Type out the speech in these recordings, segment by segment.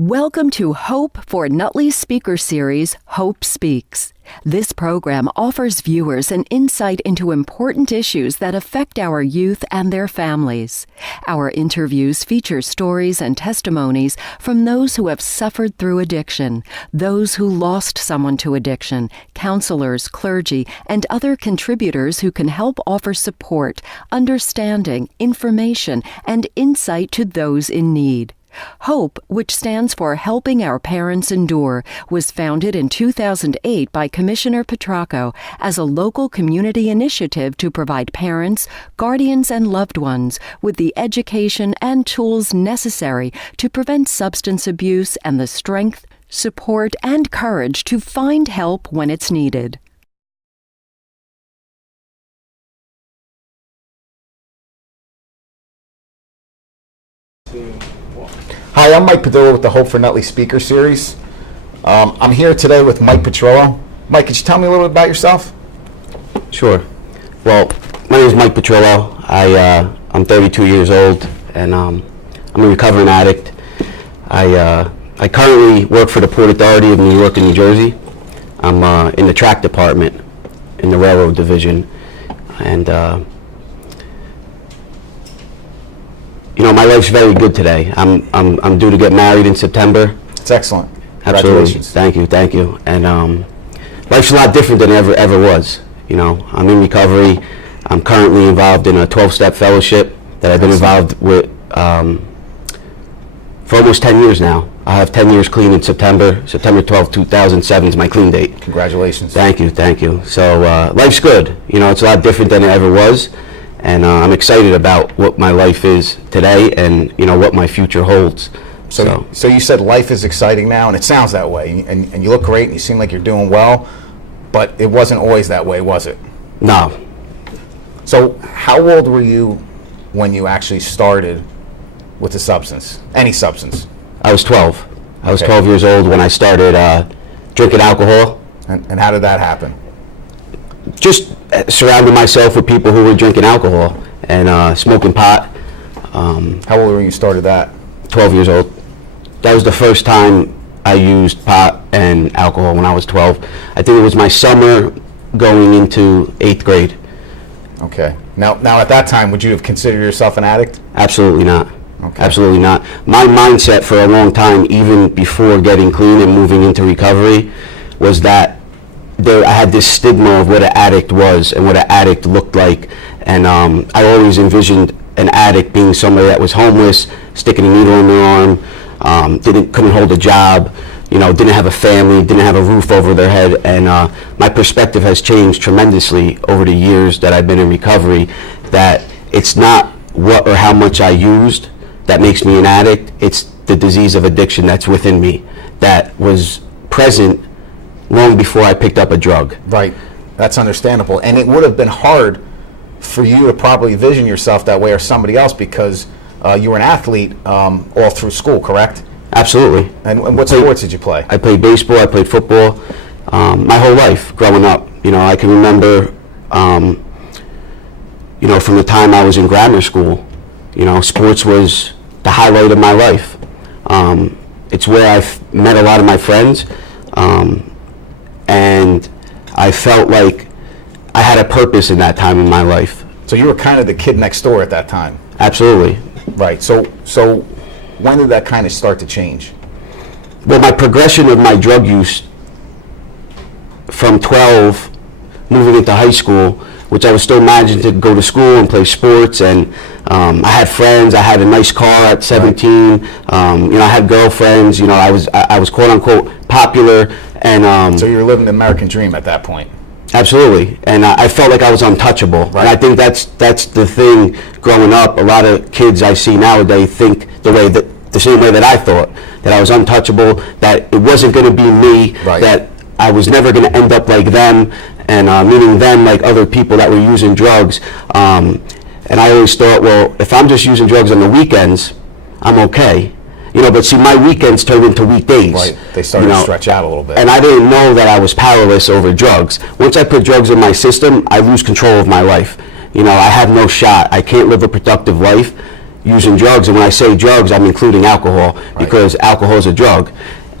Welcome to Hope for Nutley Speaker Series, Hope Speaks. This program offers viewers an insight into important issues that affect our youth and their families. Our interviews feature stories and testimonies from those who have suffered through addiction, those who lost someone to addiction, counselors, clergy, and other contributors who can help offer support, understanding, information, and insight to those in need. HOPE, which stands for Helping Our Parents Endure, was founded in 2008 by Commissioner Petracco as a local community initiative to provide parents, guardians, and loved ones with the education and tools necessary to prevent substance abuse and the strength, support, and courage to find help when it's needed. Hi, I'm Mike Padilla with the Hope for Nutley Speaker Series. I'm here today with Mike Petrillo. Mike, could you tell me a little bit about yourself? Sure. Well, my name is Mike Petrillo. I'm 32 years old, and I'm a recovering addict. I currently work for the Port Authority of New York and New Jersey. I'm in the track department in the railroad division, and my life's very good today. I'm due to get married in September. It's excellent. Absolutely. Thank you. And life's a lot different than it ever was. I'm in recovery. I'm currently involved in a 12-step fellowship that I've been involved with for almost 10 years now. I have 10 years clean in September 12, 2007 is my clean date. Congratulations. Thank you. So life's good. It's a lot different than it ever was. And I'm excited about what my life is today and, what my future holds. So you said life is exciting now, and it sounds that way. And you look great, and you seem like you're doing well, but it wasn't always that way, was it? No. So how old were you when you actually started with the substance, any substance? I was 12. I was 12 years old when I started drinking alcohol. And how did that happen? Just surrounding myself with people who were drinking alcohol and smoking pot. How old were you when you started that? 12 years old. That was the first time I used pot and alcohol, when I was 12. I think it was my summer going into 8th grade. Okay. Now at that time, would you have considered yourself an addict? Absolutely not. Okay. Absolutely not. My mindset for a long time, even before getting clean and moving into recovery, was that I had this stigma of what an addict was and what an addict looked like, and I always envisioned an addict being somebody that was homeless, sticking a needle in their arm, couldn't hold a job, didn't have a family, didn't have a roof over their head. And my perspective has changed tremendously over the years that I've been in recovery, that it's not what or how much I used that makes me an addict. It's the disease of addiction that's within me that was present long before I picked up a drug. Right. That's understandable. And it would have been hard for you to probably vision yourself that way, or somebody else, because you were an athlete all through school, correct? Absolutely. And what sports did you play? I played baseball, I played football, my whole life growing up. I can remember, from the time I was in grammar school, sports was the highlight of my life. It's where I've met a lot of my friends. And I felt like I had a purpose in that time in my life. So you were kind of the kid next door at that time? Absolutely. Right. So when did that kind of start to change? Well, my progression of my drug use from 12 moving into high school, which I was still managing to go to school and play sports, and I had friends. I had a nice car at 17. Right. I had girlfriends. I was quote unquote popular. And so you were living the American dream at that point. Absolutely, and I felt like I was untouchable. Right. And I think that's the thing. Growing up, a lot of kids I see nowadays think the same way that I thought, that I was untouchable, that it wasn't going to be me, right, that I was never going to end up like them, and meaning them like other people that were using drugs. And I always thought, well, if I'm just using drugs on the weekends, I'm okay. But see, my weekends turned into weekdays. Right, they started to stretch out a little bit. And I didn't know that I was powerless over drugs. Once I put drugs in my system, I lose control of my life. I have no shot. I can't live a productive life. using drugs. And when I say drugs, I'm including alcohol, because alcohol is a drug.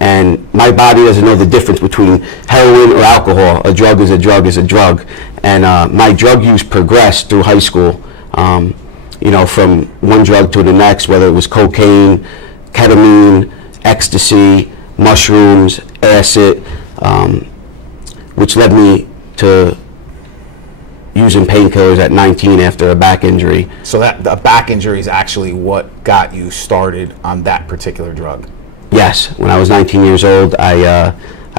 And my body doesn't know the difference between heroin or alcohol. A drug is a drug is a drug. And my drug use progressed through high school, from one drug to the next, whether it was cocaine, ketamine, ecstasy, mushrooms, acid, which led me to using painkillers at 19 after a back injury. So that the back injury is actually what got you started on that particular drug? Yes. When I was 19 years old, I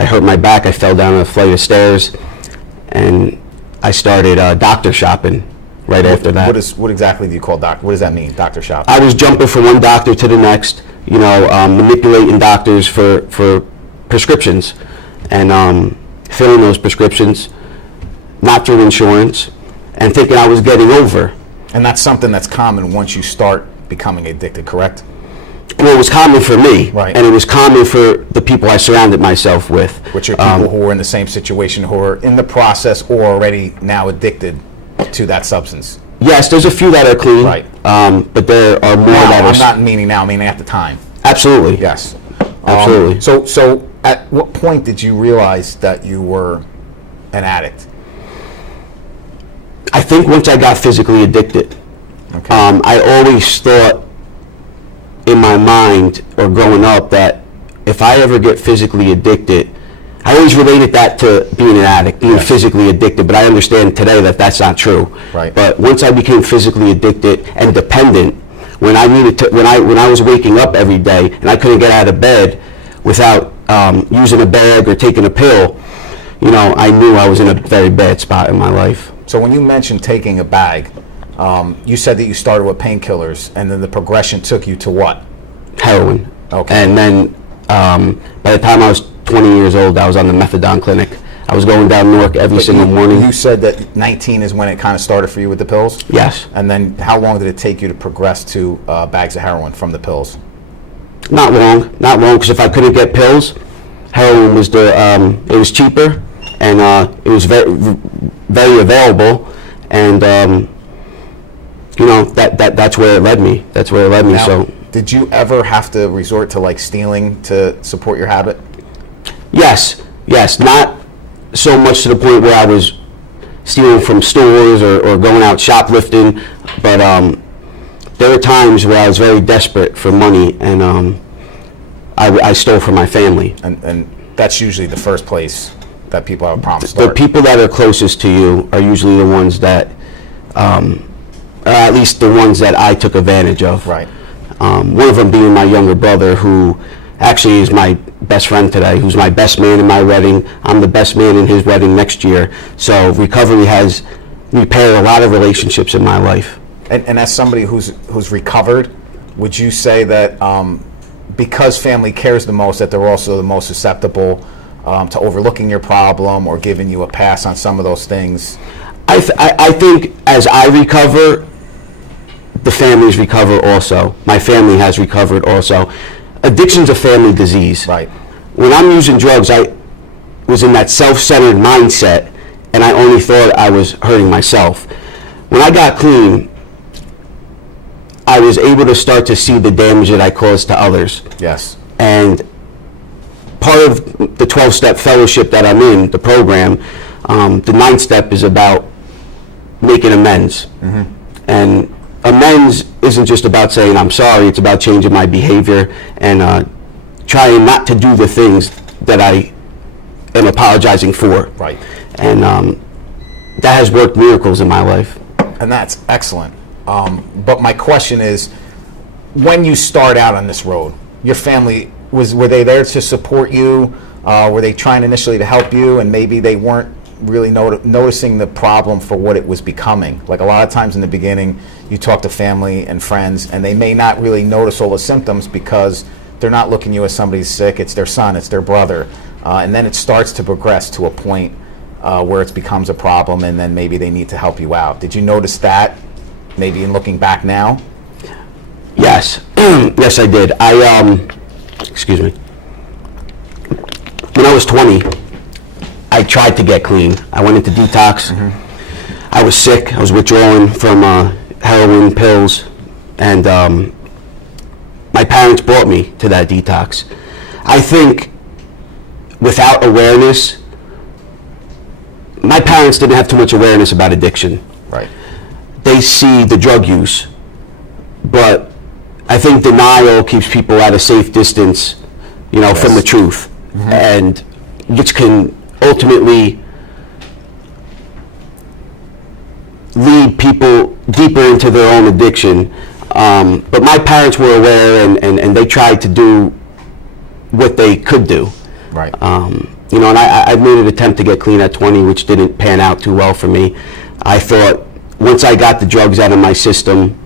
hurt my back. I fell down a flight of stairs, and I started doctor shopping right after that. What exactly do you call doctor? What does that mean, doctor shopping? I was jumping from one doctor to the next, manipulating doctors for prescriptions, and filling those prescriptions, not through insurance, and thinking I was getting over. And that's something that's common once you start becoming addicted, correct? Well, it was common for me, right, and it was common for the people I surrounded myself with. Which are people who are in the same situation, who are in the process or already now addicted to that substance. Yes, there's a few that are clean, right, but there are more that are... I'm not meaning now, I'm meaning at the time. Absolutely. Yes. Absolutely. So at what point did you realize that you were an addict? I think once I got physically addicted. Okay. I always thought in my mind, or growing up, that if I ever get physically addicted, I always related that to being an addict, being physically addicted, but I understand today that that's not true. Right. But once I became physically addicted and dependent, when I was waking up every day and I couldn't get out of bed without using a bag or taking a pill, I knew I was in a very bad spot in my life. So when you mentioned taking a bag, you said that you started with painkillers, and then the progression took you to what? Heroin. Okay. And then by the time I was 20 years old, I was on the methadone clinic. I was going down Newark every single morning. You said that 19 is when it kind of started for you with the pills? Yes. And then how long did it take you to progress to bags of heroin from the pills? Not long, because if I couldn't get pills, heroin was it was cheaper, and it was very, very available, and that's where it led me. That's where it led me. Now, so, did you ever have to resort to like stealing to support your habit? Yes, not so much to the point where I was stealing from stores or going out shoplifting, but there were times where I was very desperate for money, and I stole from my family. And that's usually the first place that people have a problem The starting. people that are closest to you are usually the ones that, or at least the ones that I took advantage of. Right. One of them being my younger brother, who actually is my best friend today, who's my best man in my wedding. I'm the best man in his wedding next year. So recovery has repaired a lot of relationships in my life. And as somebody who's recovered, would you say that because family cares the most, that they're also the most susceptible to overlooking your problem or giving you a pass on some of those things? I think as I recover, the families recover also. My family has recovered also. Addiction's a family disease. Right. When I'm using drugs, I was in that self-centered mindset, and I only thought I was hurting myself. When I got clean, I was able to start to see the damage that I caused to others. Yes. And part of the 12-step fellowship that I'm in, the program, the 9th step is about making amends. Mm-hmm. And amends isn't just about saying I'm sorry, it's about changing my behavior and trying not to do the things that I am apologizing for. Right. And that has worked miracles in my life. And that's excellent. But my question is, when you start out on this road, your family, were they there to support you? Were they trying initially to help you, and maybe they weren't really noticing the problem for what it was becoming? Like a lot of times in the beginning, you talk to family and friends, and they may not really notice all the symptoms because they're not looking at you as somebody's sick. It's their son, it's their brother. And then it starts to progress to a point where it becomes a problem, and then maybe they need to help you out. Did you notice that, maybe in looking back now? Yes. Yes, I did. Excuse me. When I was 20, I tried to get clean. I went into detox. Mm-hmm. I was sick. I was withdrawing from heroin, pills, And my parents brought me to that detox. I think without awareness, my parents didn't have too much awareness about addiction. Right. They see the drug use, but I think denial keeps people at a safe distance, Yes. from the truth, and which can ultimately lead people deeper into their own addiction. But my parents were aware, and they tried to do what they could do. Right. And I made an attempt to get clean at 20, which didn't pan out too well for me. I thought once I got the drugs out of my system,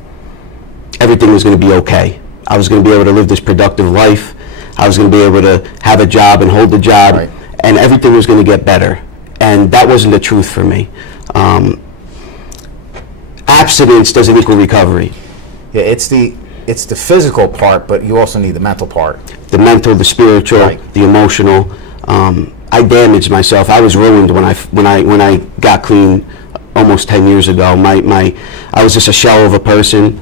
everything was going to be okay. I was going to be able to live this productive life. I was going to be able to have a job and hold the job, Right. and everything was going to get better. And that wasn't the truth for me. Abstinence doesn't equal recovery. Yeah, it's the physical part, but you also need the mental part. The mental, the spiritual, Right. the emotional. I damaged myself. I was ruined when I got clean almost 10 years ago. I was just a shell of a person.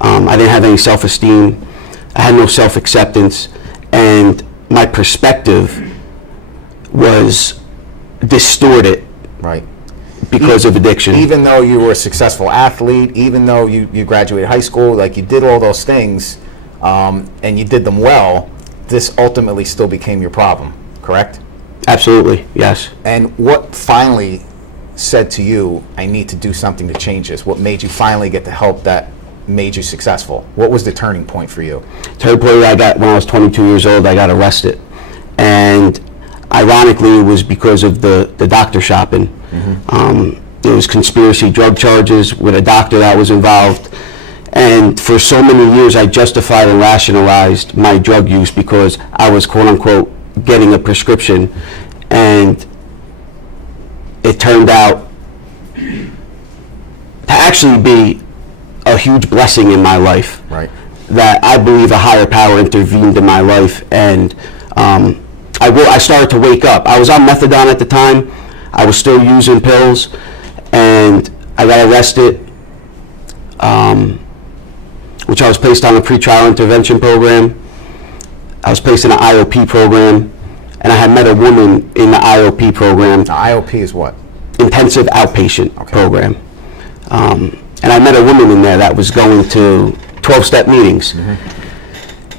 I didn't have any self-esteem. I had no self-acceptance, and my perspective was distorted Right. because of addiction. Even though you were a successful athlete, even though you graduated high school, like you did all those things, and you did them well, this ultimately still became your problem, correct? Absolutely, yes. And what finally said to you, I need to do something to change this? What made you finally get the help that made you successful? What was the turning point for you? Turning point I got when I was 22 years old, I got arrested. And ironically, it was because of the doctor shopping. There was conspiracy drug charges with a doctor that was involved. And for so many years, I justified and rationalized my drug use because I was, quote unquote, getting a prescription. And it turned out to actually be a huge blessing in my life. Right. That I believe a higher power intervened in my life, and I started to wake up. I was on methadone at the time. I was still using pills, and I got arrested, which I was placed on a pretrial intervention program. I was placed in an IOP program, and I had met a woman in the IOP program. Now, IOP is what? Intensive outpatient Okay. program. And I met a woman in there that was going to 12-step meetings.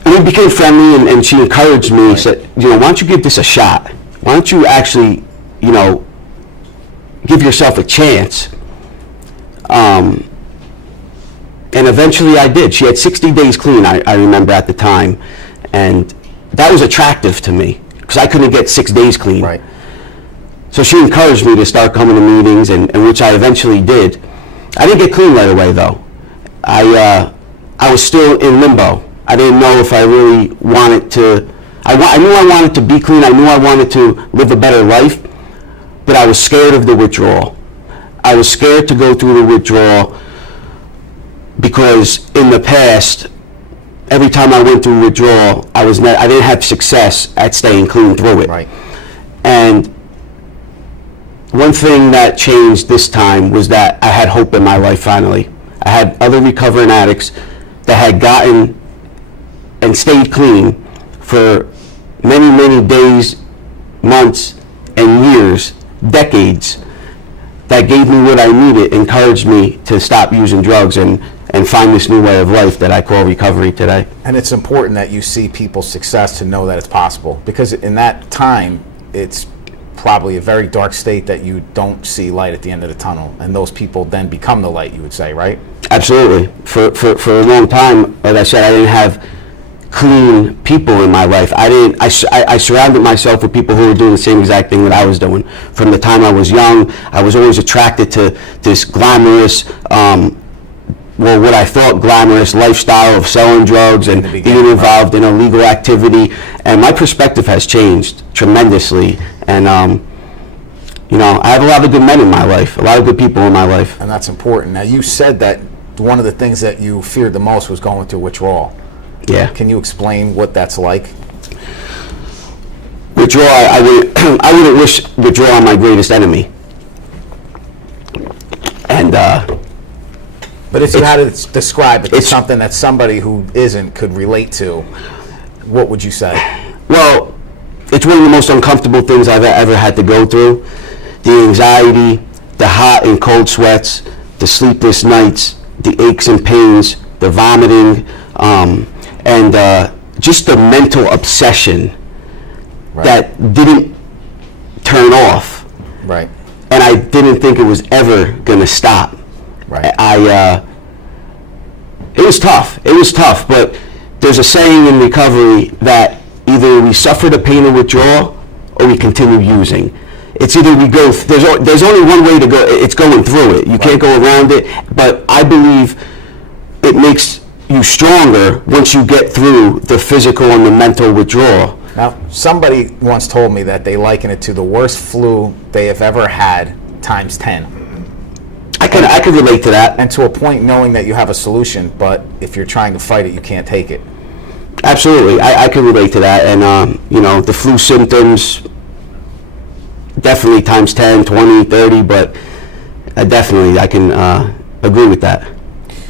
And we became friendly, and she encouraged me, said, why don't you give this a shot? Why don't you actually, give yourself a chance? And eventually I did. She had 60 days clean, I remember at the time. And that was attractive to me, because I couldn't get 6 days clean. Right. So she encouraged me to start coming to meetings, and which I eventually did. I didn't get clean right away, though. I was still in limbo. I didn't know if I really wanted to. I knew I wanted to be clean. I knew I wanted to live a better life, but I was scared of the withdrawal. I was scared to go through the withdrawal because in the past, every time I went through withdrawal, I didn't have success at staying clean through it. Right. And one thing that changed this time was that I had hope in my life finally. I had other recovering addicts that had gotten and stayed clean for many, many days, months, and years, decades, that gave me what I needed, encouraged me to stop using drugs and find this new way of life that I call recovery today. And it's important that you see people's success to know that it's possible, because in that time, it's probably a very dark state that you don't see light at the end of the tunnel, and those people then become the light, you would say, right? Absolutely. For a long time, like I said, I didn't have clean people in my life. I surrounded myself with people who were doing the same exact thing that I was doing. From the time I was young, I was always attracted to this glamorous, what I thought glamorous lifestyle of selling drugs and being involved in illegal activity. And my perspective has changed tremendously. And, I have a lot of good men in my life, a lot of good people in my life. And that's important. Now, you said that one of the things that you feared the most was going through withdrawal. Yeah. Can you explain what that's like? Withdrawal, I wouldn't wish withdrawal on my greatest enemy. And But if you had to describe it to something that somebody who isn't could relate to, what would you say? Well, it's one of the most uncomfortable things I've ever had to go through. The anxiety, the hot and cold sweats, the sleepless nights, the aches and pains, the vomiting, and just the mental obsession that didn't turn off. Right. And I didn't think it was ever going to stop. Right. It was tough. It was tough, but there's a saying in recovery that either we suffer the pain of withdrawal or we continue using. It's either we go, there's only one way to go, it's going through it. You can't go around it, but I believe it makes you stronger once you get through the physical and the mental withdrawal. Now, somebody once told me that they liken it to the worst flu they have ever had times 10. I could relate to that. And to a point knowing that you have a solution, but if you're trying to fight it, you can't take it. Absolutely. I can relate to that. And, the flu symptoms, definitely times 10, 20, 30, but definitely I can agree with that.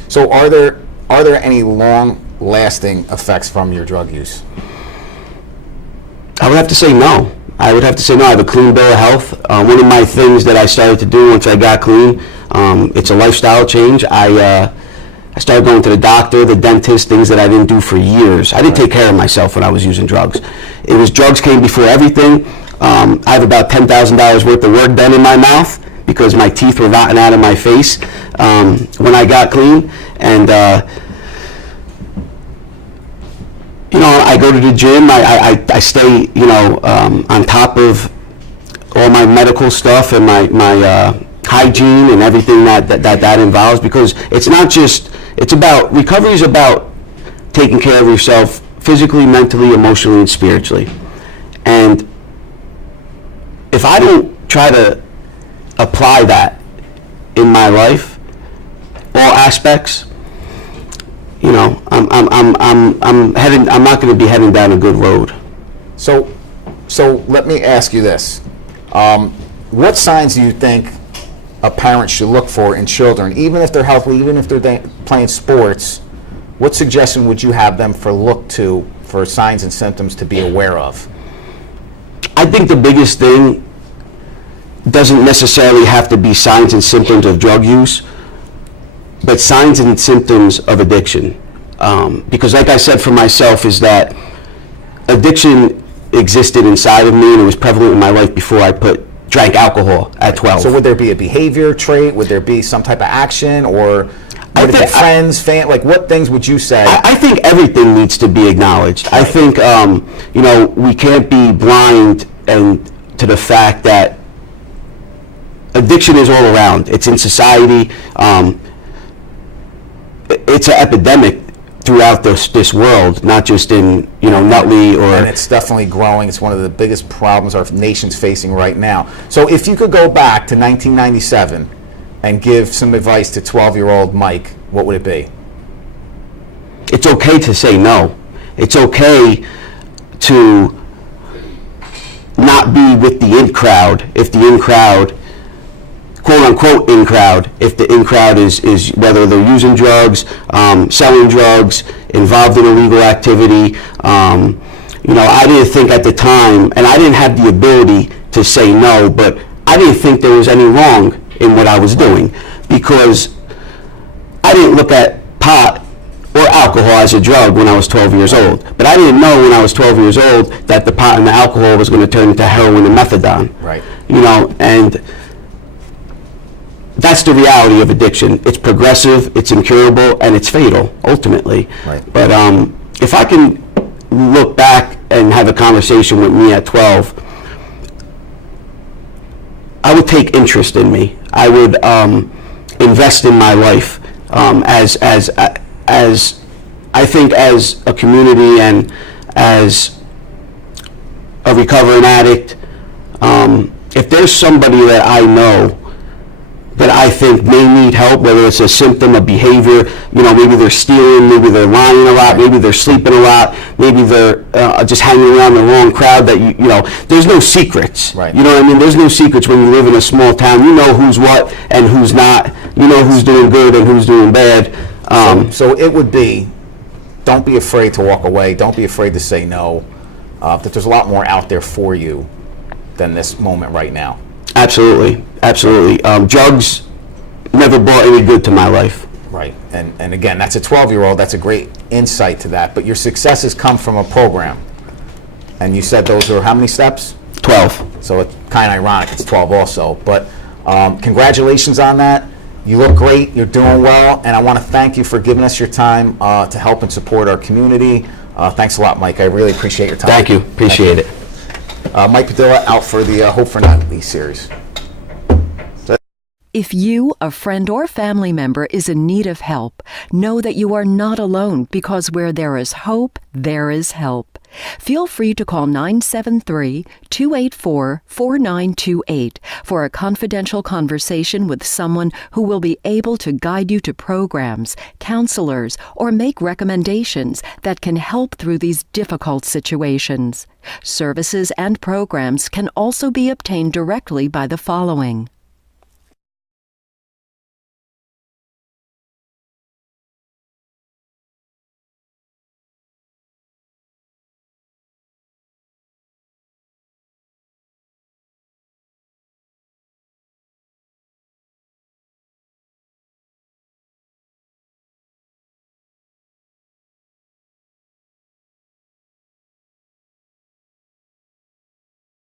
So are there any long-lasting effects from your drug use? I would have to say no. I have a clean bill of health. One of my things that I started to do once I got clean, it's a lifestyle change. I started going to the doctor, the dentist, things that I didn't do for years. I didn't take care of myself when I was using drugs. It was drugs came before everything. I have about $10,000 worth of work done in my mouth because my teeth were rotting out of my face when I got clean. And I go to the gym. I stay, on top of all my medical stuff and my hygiene and everything that involves, because recovery is about taking care of yourself physically, mentally, emotionally, and spiritually. And if I don't try to apply that in my life, all aspects, I'm not going to be heading down a good road. So let me ask you this: what signs do you think a parent should look for in children, even if they're healthy, even if they're playing sports? What suggestion would you have them look to for signs and symptoms to be aware of? I think the biggest thing doesn't necessarily have to be signs and symptoms of drug use, but signs and symptoms of addiction. Because like I said for myself, is that addiction existed inside of me and it was prevalent in my life before I drank alcohol at 12. So would there be a behavior trait? Would there be some type of action? Or would it be friends, what things would you say? I think everything needs to be acknowledged. Right. I think, we can't be blind to the fact that addiction is all around. It's in society. It's an epidemic throughout this world, not just in Nutley or. And it's definitely growing. It's one of the biggest problems our nation's facing right now. So if you could go back to 1997 and give some advice to 12-year-old Mike, what would it be? It's okay to say no. It's okay to not be with the in crowd if the in crowd, quote unquote in crowd, if the in crowd is whether they're using drugs, selling drugs, involved in illegal activity. I didn't think at the time, and I didn't have the ability to say no, but I didn't think there was any wrong in what I was doing, because I didn't look at pot or alcohol as a drug when I was 12 years old. But I didn't know when I was 12 years old that the pot and the alcohol was going to turn into heroin and methadone. Right. And that's the reality of addiction. It's progressive, it's incurable, and it's fatal, ultimately. Right. But if I can look back and have a conversation with me at 12, I would take interest in me. I would invest in my life as I think as a community and as a recovering addict. If there's somebody that I know that I think may need help, whether it's a symptom, a behavior, maybe they're stealing, maybe they're lying a lot, maybe they're sleeping a lot, maybe they're just hanging around the wrong crowd, that there's no secrets. Right. You know what I mean? There's no secrets when you live in a small town. You know who's what and who's not, you know who's doing good and who's doing bad. So it would be, don't be afraid to walk away. Don't be afraid to say no. That there's a lot more out there for you than this moment right now. Absolutely, absolutely. Drugs never brought any good to my life. Right, and again, that's a 12-year-old. That's a great insight to that. But your successes come from a program. And you said those are how many steps? 12. So it's kind of ironic. It's 12 also. But congratulations on that. You look great. You're doing well. And I want to thank you for giving us your time to help and support our community. Thanks a lot, Mike. I really appreciate your time. Thank you. Appreciate it. Mike Padilla out for the Hope for Nutley series. If you, a friend or family member, is in need of help, know that you are not alone, because where there is hope, there is help. Feel free to call 973-284-4928 for a confidential conversation with someone who will be able to guide you to programs, counselors, or make recommendations that can help through these difficult situations. Services and programs can also be obtained directly by the following: